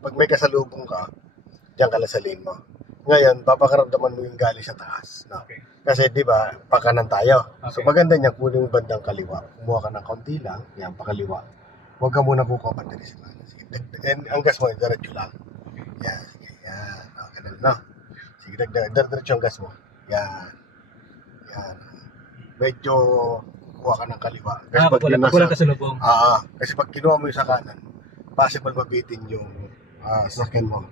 pag may kasalubong ka, diyan ka lang sa lane mo. Ngayon, papakaramdaman mo yung galing sa taas. No? Okay. Kasi di ba, pakanan tayo. So Okay. maganda niya, kunin yung bandang kaliwa. Kumuha ka ng konti lang, yan, pakaliwa. Huwag ka muna kukuha pa sa kanan. Sige, and ang gas mo, diretso lang. Yan, sige, yan. O, ganun, no? Sige, diretso ang gas mo. Yan. Yan. Medyo kukuha ka ng kaliwa. Kasi pag Pag wala kasalubong. kasi pag kinuha mo yung sa kanan, possible mabitin yung sasakyan mo.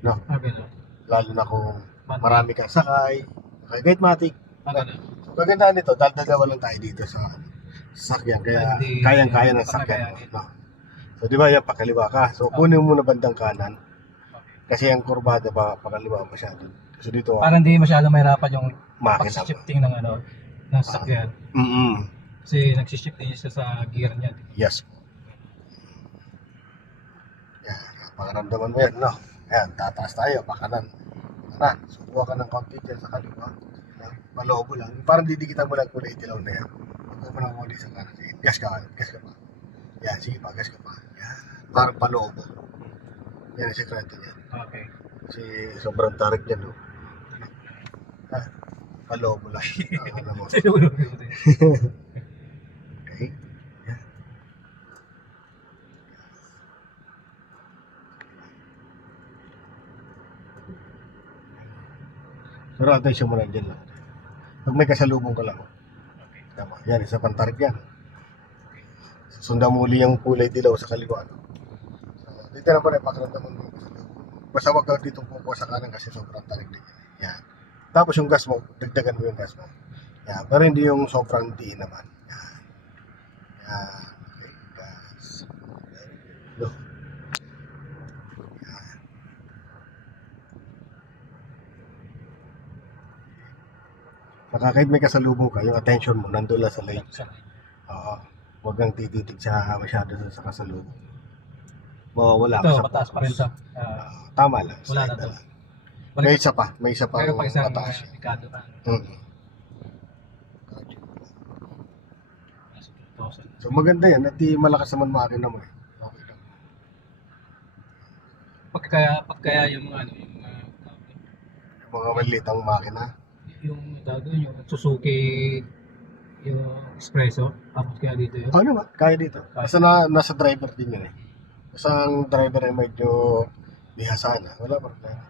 No? Okay na. Lalo na kung marami kang sakay, kahit matik. Okay na. So, kagandahan nito, dalawa lang tayo dito sa sasakyan, kaya Hindi- kayang-kaya ng sasakyan. No? So, di ba yan, pakaliwa ka. So, kunin mo muna bandang kanan, kasi ang kurbada pa pakaliwa masyado. So, dito, Para hindi masyado mahirapan yung makina. pag-shifting ng ng sasakyan. Kasi nagsishifting siya sa gear niya. Yes. Yan, pakaramdaman mo yan, no? Ayan, tataas tayo, pakanan. Kanan, sukuha ka ng konti dyan sa kaliwa. Palobo lang. Parang didikitan mo lang kulay dilaw na yan. Huwag mo lang muli sa kanan. Sige, gas ka pa. Yan, sige pa, gas ka pa. Yan, parang palobo. Yan ang sekreto niyan. Okay. Kasi sobrang tarik niyan, no? Palobo lang. Alam mo. Okay. Yan. Pero attention mo lang dyan lang. Pag may kasalubong ka lang. Tama. Yan, isa pang tarik yan. Sundan mo uli yung kulay dilaw sa kaliwa. No? So, dito na pa rin, pakiramdaman mo yung kasalubong. Basta wag ka dito pupo sa kanan kasi sobrang tarik din. Yan. Tapos yung gas mo, dagdagan mo yung gas mo. Yan. Pero hindi yung sobrang diin naman. Yan. Yan. Okay, gas. No. Yan. Saka kahit may kasalubong ka, yung attention mo, nandun lang sa lane. Oo. Huwag kang tititig sa masyado sa kasalubong. Mawawala ka Ito, sa mataas pa rin focus. ito. Tama lang. Wala na Slide to. lang. May isa pa. May isa pa Meron pa isang mataas. dekado pa. So maganda yan. At di malakas naman makina mo eh. Okay lang. Pagkaya yung mga Yung mga malitang makina. yung doon yung Suzuki yung espresso tapos kaya dito yun. Ano ba? Kaya dito. Basta nasa driver din yun eh. Basta ang driver ay medyo bihasa na. Wala problema.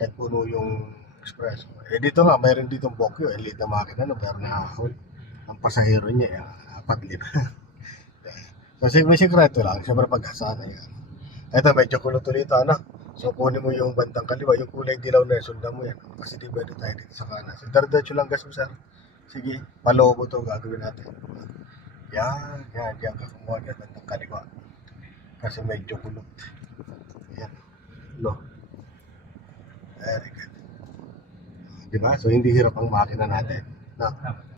Kahit puno yung espresso. Eh dito nga, mayroon ditong Bokyo. Elite na makina no, pero nakahul. Ang pasahero niya, 4,000. Kasi may sikreto lang. Siyempre paghasa na yan. Ito, medyo kulot ulit ano. So kunin mo yung bandang kaliwa, yung kulay dilaw na yan, sundan mo yan. Kasi di pwede tayo dito sa kanan. So diretso lang gas mo sir. Sige, palobo to gagawin natin. Yan, diyan ka kumuha dyan bandang kaliwa. Kasi medyo kulot. Yan. No. Very good. Diba? So hindi hirap ang makina natin. No?